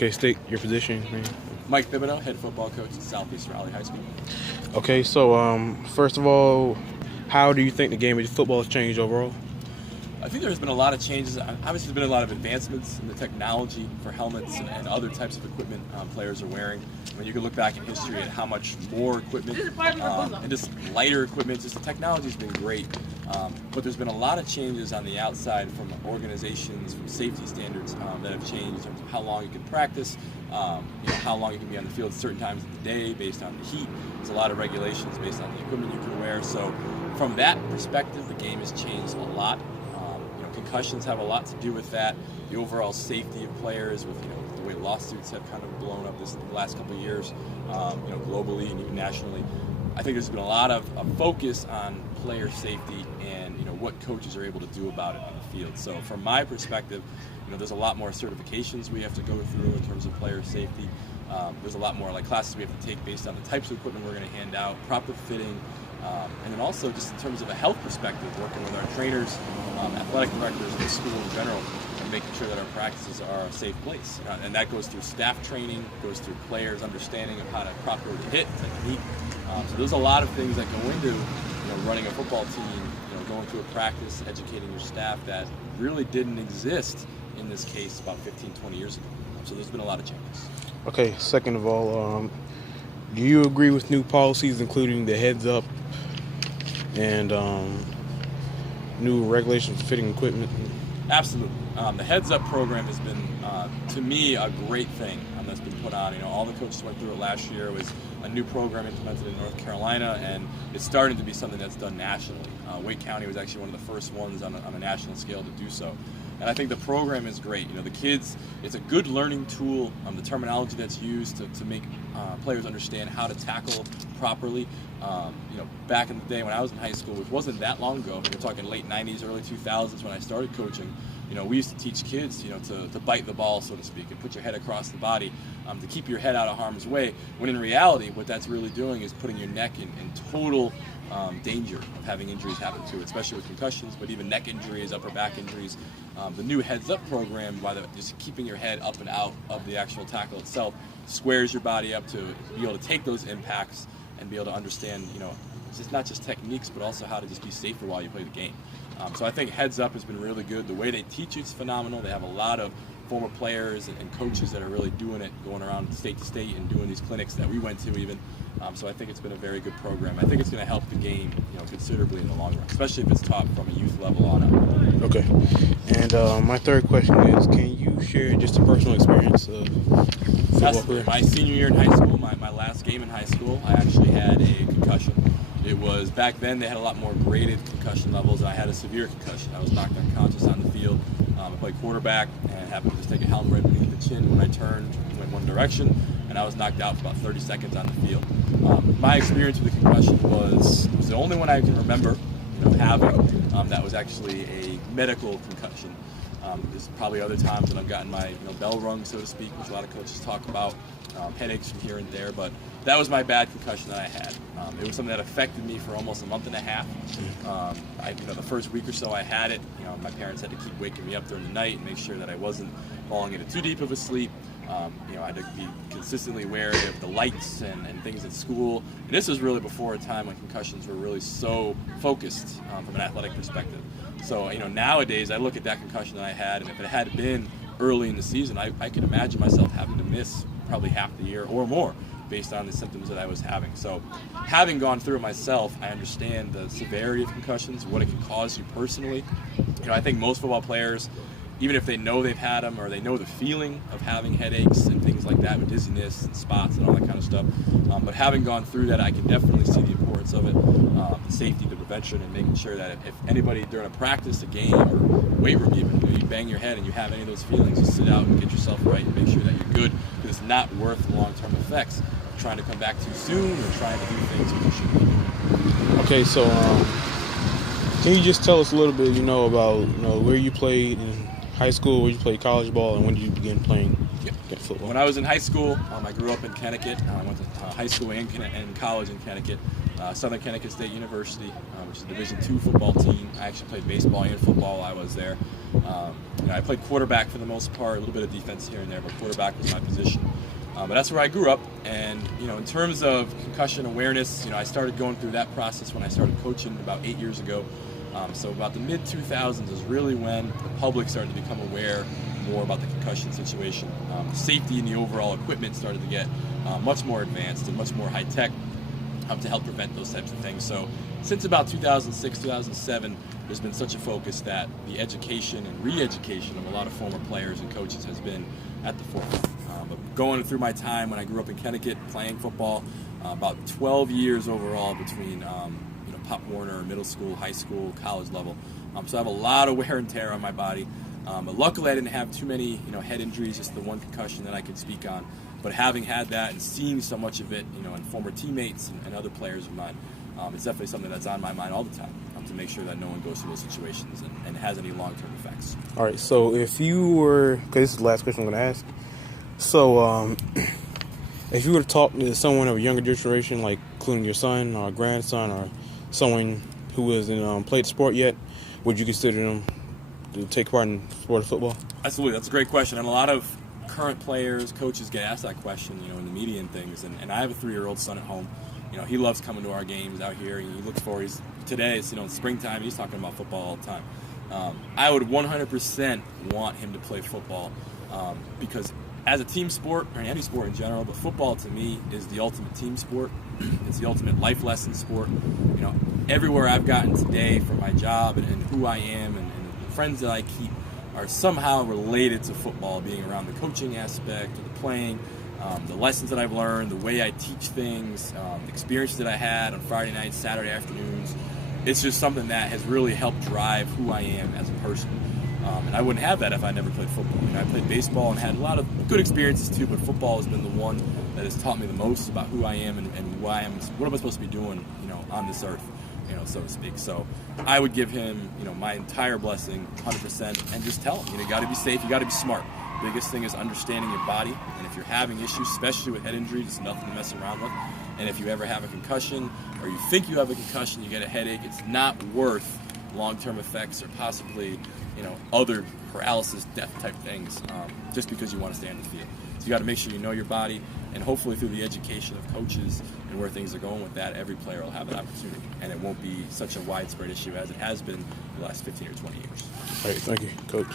Okay, state your position, man. Mike Thibodeau, head football coach at Southeast Raleigh High School. Okay, so first of all, how do you think the game of football has changed overall? I think there's been a lot of changes. Obviously, there's been a lot of advancements in the technology for helmets and other types of equipment players are wearing. I mean, you can look back in history at how much more equipment and just lighter equipment. Just the technology's been great, but there's been a lot of changes on the outside from organizations, from safety standards that have changed in terms of how long you can practice, how long you can be on the field at certain times of the day based on the heat. There's a lot of regulations based on the equipment you can wear. So, from that perspective, the game has changed a lot. Concussions have a lot to do with that. The overall safety of players, with the way lawsuits have kind of blown up the last couple of years, globally and even nationally. I think there's been a lot of focus on player safety and what coaches are able to do about it on the field. So from my perspective, there's a lot more certifications we have to go through in terms of player safety. There's a lot more classes we have to take based on the types of equipment we're going to hand out, proper fitting, and then also just in terms of a health perspective, working with our trainers, athletic directors, and the school in general, and making sure that our practices are a safe place. And that goes through staff training, goes through players' understanding of how to properly hit, technique. So there's a lot of things that go into running a football team, going through a practice, educating your staff that really didn't exist in this case about 15, 20 years ago. So there's been a lot of changes. Okay, second of all, do you agree with new policies including the heads up and new regulations for fitting equipment? Absolutely. The Heads Up program has been, to me, a great thing that's been put on. All the coaches went through it last year. It was a new program implemented in North Carolina, and it's starting to be something that's done nationally. Wake County was actually one of the first ones on a national scale to do so. And I think the program is great. The kids, it's a good learning tool. The terminology that's used to make players understand how to tackle properly. Back in the day when I was in high school, which wasn't that long ago, we're talking late 90s, early 2000s when I started coaching, we used to teach kids, to bite the ball, so to speak, and put your head across the body, to keep your head out of harm's way, when in reality, what that's really doing is putting your neck in total danger of having injuries happen to it, especially with concussions, but even neck injuries, upper back injuries. The new Heads Up program, by just keeping your head up and out of the actual tackle itself, squares your body up to be able to take those impacts and be able to understand, it's not just techniques, but also how to just be safer while you play the game. So I think Heads Up has been really good. The way they teach it's phenomenal. They have a lot of former players and coaches that are really doing it, going around state to state and doing these clinics that we went to even. So I think it's been a very good program. I think it's going to help the game, considerably in the long run, especially if it's taught from a youth level on up. Okay. And my third question is, can you share just a personal experience of football career? My senior year in high school, my last game in high school, I actually had a concussion. It was, back then they had a lot more graded concussion levels, and I had a severe concussion. I was knocked unconscious on the field. I played quarterback and happened to just take a helmet right beneath the chin when I turned, went one direction, and I was knocked out for about 30 seconds on the field. My experience with the concussion was the only one I can remember having that was actually a medical concussion. There's probably other times when I've gotten my bell rung, so to speak, which a lot of coaches talk about, headaches from here and there, but that was my bad concussion that I had. It was something that affected me for almost a month and a half. The first week or so I had it, my parents had to keep waking me up during the night and make sure that I wasn't falling into too deep of a sleep. I had to be consistently wary of the lights and things at school. And this was really before a time when concussions were really so focused from an athletic perspective. So, nowadays I look at that concussion that I had, and if it had been early in the season, I could imagine myself having to miss probably half the year or more based on the symptoms that I was having. So, having gone through it myself, I understand the severity of concussions, what it can cause you personally. I think most football players, even if they know they've had them or they know the feeling of having headaches and things like that with dizziness and spots and all that kind of stuff, but having gone through that, I can definitely see the importance of it, the safety, the prevention, and making sure that if anybody during a practice, a game, or weight room even, you bang your head and you have any of those feelings, you sit out and get yourself right and make sure that you're good, because it's not worth the long-term effects of trying to come back too soon or trying to do things that you shouldn't be doing. Okay, so can you just tell us a little bit, about where you played in high school, where you played college ball, and when did you begin playing football? When I was in high school, I grew up in Connecticut. I went to high school and college in Connecticut. Southern Connecticut State University, which is a Division II football team. I actually played baseball and football while I was there. I played quarterback for the most part, a little bit of defense here and there, but quarterback was my position. But that's where I grew up. And in terms of concussion awareness, I started going through that process when I started coaching about 8 years ago. So about the mid-2000s is really when the public started to become aware more about the concussion situation. Safety and the overall equipment started to get much more advanced and much more high-tech to help prevent those types of things. So since about 2006, 2007, there's been such a focus that the education and re-education of a lot of former players and coaches has been at the forefront. But going through my time when I grew up in Connecticut playing football, about 12 years overall between Pop Warner, middle school, high school, college level. So I have a lot of wear and tear on my body. But luckily I didn't have too many head injuries, just the one concussion that I could speak on. But having had that and seeing so much of it, in former teammates and other players of mine, it's definitely something that's on my mind all the time, to make sure that no one goes through those situations and has any long-term effects. All right, so if you were, because this is the last question I'm going to ask, so if you were to talk to someone of a younger generation, like including your son or grandson or someone who hasn't played the sport yet, would you consider them to take part in the sport of football? Absolutely, that's a great question, and a lot of current players, coaches get asked that question, in the media and things. And I have a 3-year-old son at home. He loves coming to our games out here. He looks forward. Today, it's springtime. He's talking about football all the time. I would 100% want him to play football because as a team sport, or any sport in general, but football to me is the ultimate team sport. It's the ultimate life lesson sport. Everywhere I've gotten today from my job and who I am and the friends that I keep are somehow related to football, being around the coaching aspect, the playing, the lessons that I've learned, the way I teach things, the experiences that I had on Friday nights, Saturday afternoons. It's just something that has really helped drive who I am as a person. And I wouldn't have that if I never played football. I played baseball and had a lot of good experiences too, but football has been the one that has taught me the most about who I am and who I am, what am I supposed to be doing, on this earth, so to speak. So I would give him, my entire blessing, 100%, and just tell him, you got to be safe, you got to be smart. Biggest thing is understanding your body, and if you're having issues, especially with head injuries, it's nothing to mess around with. And if you ever have a concussion, or you think you have a concussion, you get a headache, it's not worth long-term effects or possibly, other paralysis, death type things, just because you want to stay on the field. So you got to make sure you know your body, and hopefully through the education of coaches and where things are going with that, every player will have an opportunity, and it won't be such a widespread issue as it has been the last 15 or 20 years. All right, thank you, Coach.